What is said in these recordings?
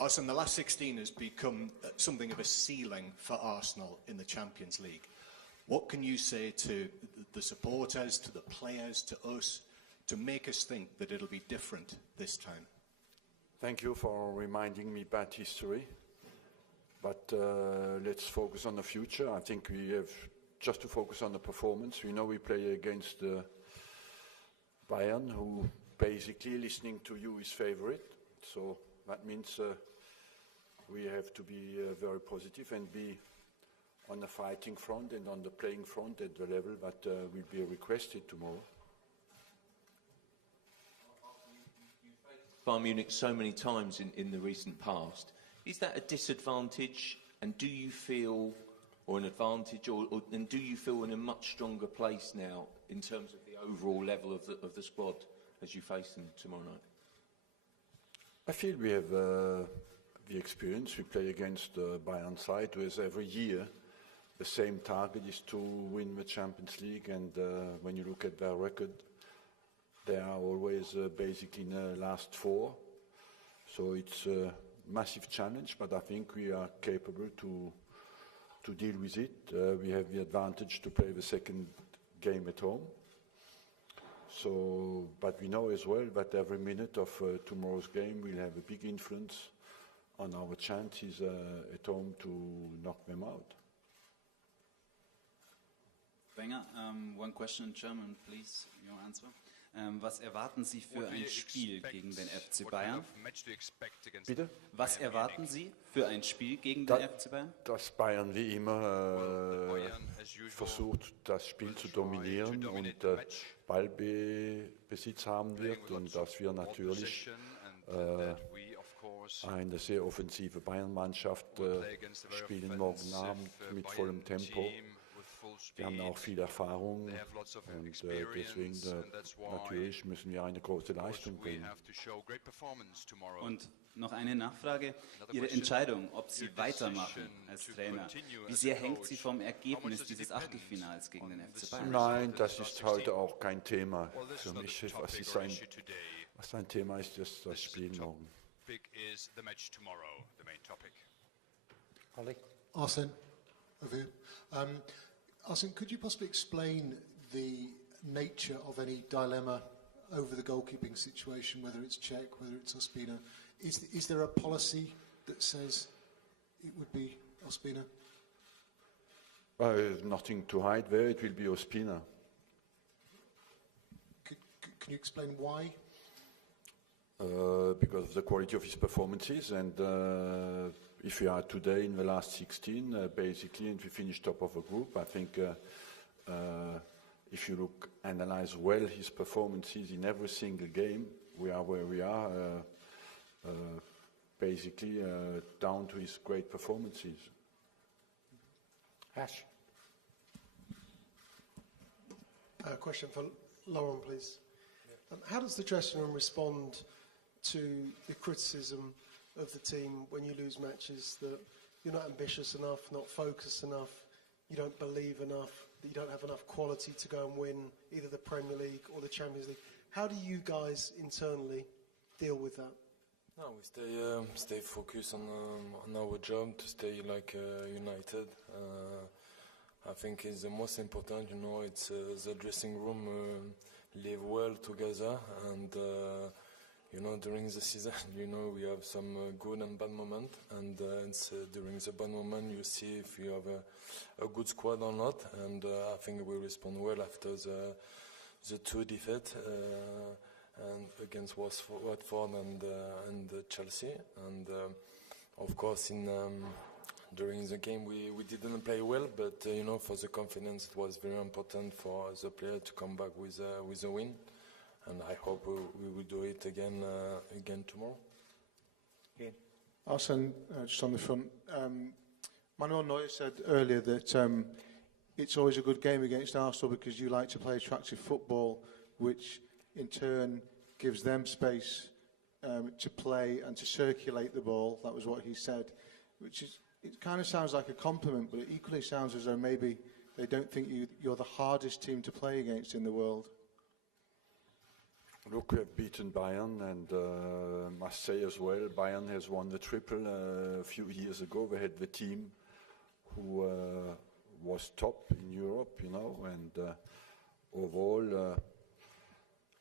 Arsen, the last 16 has become something of a ceiling for Arsenal in the Champions League. What can you say to the supporters, to the players, to us, to make us think that it'll be different this time? Thank you for reminding me bad history. But let's focus on the future. I think we have just to focus on the performance. We know we play against Bayern, who basically, listening to you, is favorite. So that means we have to be very positive and be on the fighting front and on the playing front at the level that will be requested tomorrow. Bayern Munich so many times in the recent past. Is that a disadvantage? And do you feel, or an advantage, and do you feel in a much stronger place now in terms of the overall level of the squad as you face them tomorrow night? I feel we have the experience. We play against the Bayern side, who has every year the same target is to win the Champions League. And when you look at their record, they are always basically in the last four. So it's a massive challenge, but I think we are capable to deal with it. We have the advantage to play the second game at home. So, but we know as well that every minute of tomorrow's game will have a big influence on our chances at home to knock them out. Wenger, one question in German, please, your answer. Was erwarten Sie für ein Spiel gegen den FC Bayern? Bitte? Was erwarten Sie für ein Spiel gegen den FC Bayern? Dass Bayern wie immer versucht, das Spiel zu dominieren und Ballbesitz haben wird und dass wir natürlich eine sehr offensive Bayern-Mannschaft spielen morgen Abend mit vollem Tempo. Wir haben auch viel Erfahrung und deswegen natürlich müssen wir eine große Leistung bringen. Und noch eine Nachfrage. Ihre Entscheidung, ob Sie weitermachen als Trainer, wie sehr hängt sie vom Ergebnis dieses Achtelfinals gegen den FC Bayern? Nein, das ist heute auch kein Thema für mich. Was ein Thema ist, ist das Spiel morgen. Arsen, over here. Arsen, could you possibly explain the nature of any dilemma over the goalkeeping situation, whether it's Cech, whether it's Ospina? Is there a policy that says it would be Ospina? Nothing to hide there, it will be Ospina. Can you explain why? Because of the quality of his performances, and if we are today in the last 16, basically, and we finish top of a group, I think if you analyze well his performances in every single game, we are where we are, basically down to his great performances. Ash. Question for Laurent, please. How does the dressing room respond to the criticism of the team when you lose matches, that you're not ambitious enough, not focused enough, you don't believe enough, that you don't have enough quality to go and win either the Premier League or the Champions League? How do you guys internally deal with that? No, we stay focused on our job, to stay united. I think it's the most important, it's the dressing room live well together, and during the season, we have some good and bad moments, and it's during the bad moment you see if you have a good squad or not, and I think we respond well after the two defeats and against Watford and Chelsea, and of course during the game we didn't play well, but for the confidence it was very important for the player to come back with a win. And I hope we will do it again tomorrow. Yeah. Arsen, just on the front. Manuel Neuer said earlier that it's always a good game against Arsenal because you like to play attractive football, which in turn gives them space to play and to circulate the ball. That was what he said, it kind of sounds like a compliment, but it equally sounds as though maybe they don't think you're the hardest team to play against in the world. Look, we have beaten Bayern, and must say as well, Bayern has won the triple a few years ago. They had the team who was top in Europe, you know, and overall,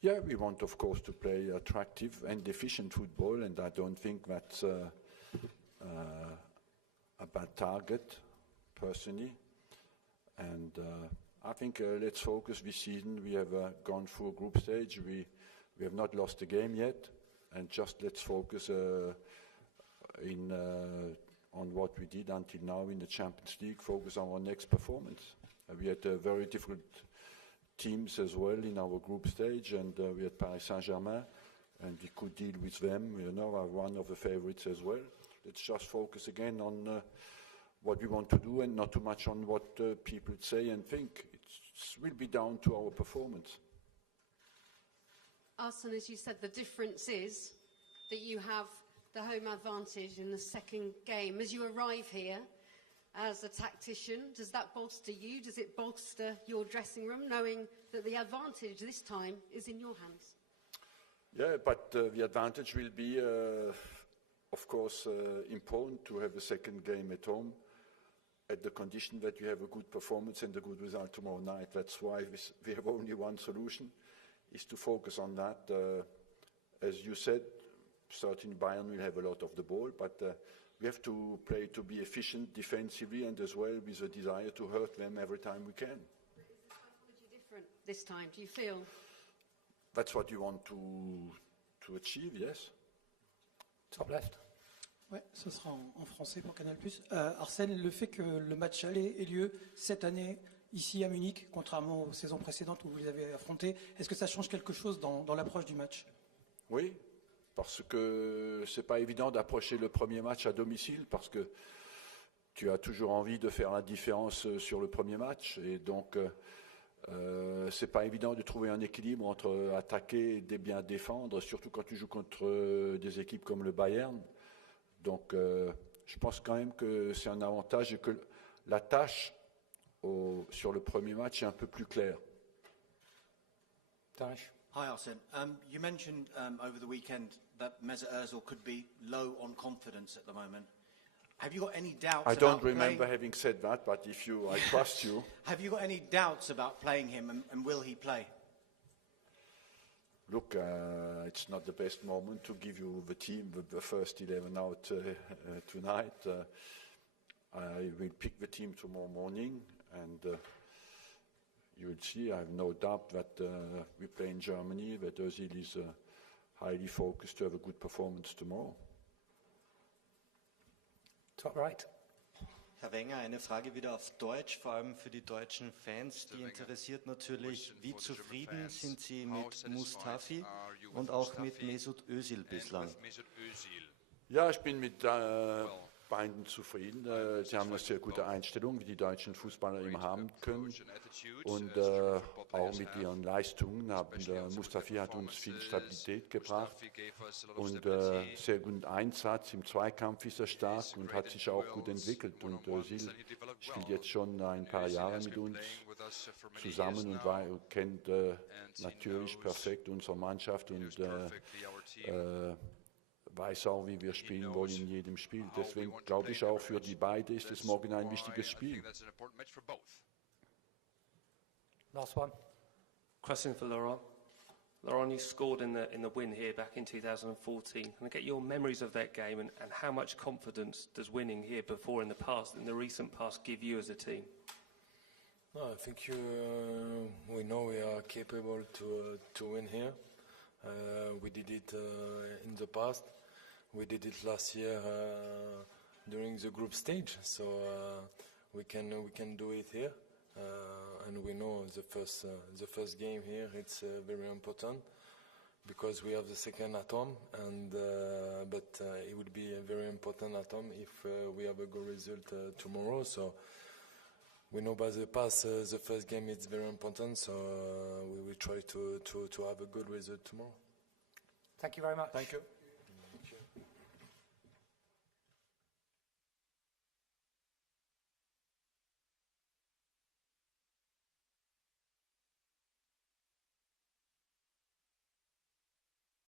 yeah, we want, of course, to play attractive and efficient football, and I don't think that's a bad target, personally. And I think let's focus this season. We have gone through a group stage. We have not lost a game yet, and just let's focus on what we did until now in the Champions League, focus on our next performance. We had very difficult teams as well in our group stage, and we had Paris Saint-Germain, and we could deal with them, you know, are one of the favorites as well. Let's just focus again on what we want to do and not too much on what people say and think. It will be down to our performance. Arsen, as you said, the difference is that you have the home advantage in the second game. As you arrive here as a tactician, does that bolster you? Does it bolster your dressing room, knowing that the advantage this time is in your hands? Yeah, but the advantage will be, of course, important to have a second game at home at the condition that you have a good performance and a good result tomorrow night. That's why we have only one solution, is to focus on that. As you said, certainly Bayern will have a lot of the ball, but we have to play to be efficient defensively and as well with a desire to hurt them every time we can. But is the psychology different this time, do you feel? That's what you want to achieve, yes. Top left. Ouais, ce sera en français pour Canal+. Arsen, le fait que le match aller ait lieu cette année ici à Munich, contrairement aux saisons précédentes où vous les avez affrontés, est-ce que ça change quelque chose dans l'approche du match? Oui, parce que c'est pas évident d'approcher le premier match à domicile, parce que tu as toujours envie de faire la différence sur le premier match, et donc c'est pas évident de trouver un équilibre entre attaquer et bien défendre, surtout quand tu joues contre des équipes comme le Bayern. Donc je pense quand même que c'est un avantage et que la tâche sur le premier match est un peu plus claire. Tarish. Hi Arsen. You mentioned over the weekend that Mesut Ozil could be low on confidence at the moment. Have you got any doubts I about don't remember having said that, but I trust you. Have you got any doubts about playing him, and will he play? Look, it's not the best moment to give you the team, the first 11 out tonight. I will pick the team tomorrow morning, and you will see. I have no doubt that we play in Germany, that Ozil is highly focused to have a good performance tomorrow. Top right. Herr Wenger, eine Frage wieder auf Deutsch, vor allem für die deutschen Fans. Die interessiert natürlich, wie zufrieden sind Sie mit Mustafi und auch mit Mesut Özil bislang? Ja, ich bin mit beiden zufrieden. Sie haben eine sehr gute Einstellung, wie die deutschen Fußballer immer haben können. Und auch mit ihren Leistungen. Mustafi hat uns viel Stabilität gebracht. Und sehr guten Einsatz. Im Zweikampf ist er stark und hat sich auch gut entwickelt. Und Özil spielt jetzt schon ein paar Jahre mit uns zusammen und kennt natürlich perfekt unsere Mannschaft und weiß auch, wie wir spielen wollen in jedem Spiel. Deswegen glaube ich auch, für die beiden ist es morgen ein wichtiges Spiel. Last one. Question for Laurent. Laurent, you scored in the win here back in 2014. Can I get your memories of that game and how much confidence does winning here before in the past, in the recent past, give you as a team? No, I think we know we are capable to win here. We did it in the past. We did it last year during the group stage, so we can do it here. And we know the first game here, it's very important because we have the second at home, and but it would be very important at home if we have a good result tomorrow. So we know by the past the first game is very important, so we will try to have a good result tomorrow. Thank you very much. Thank you.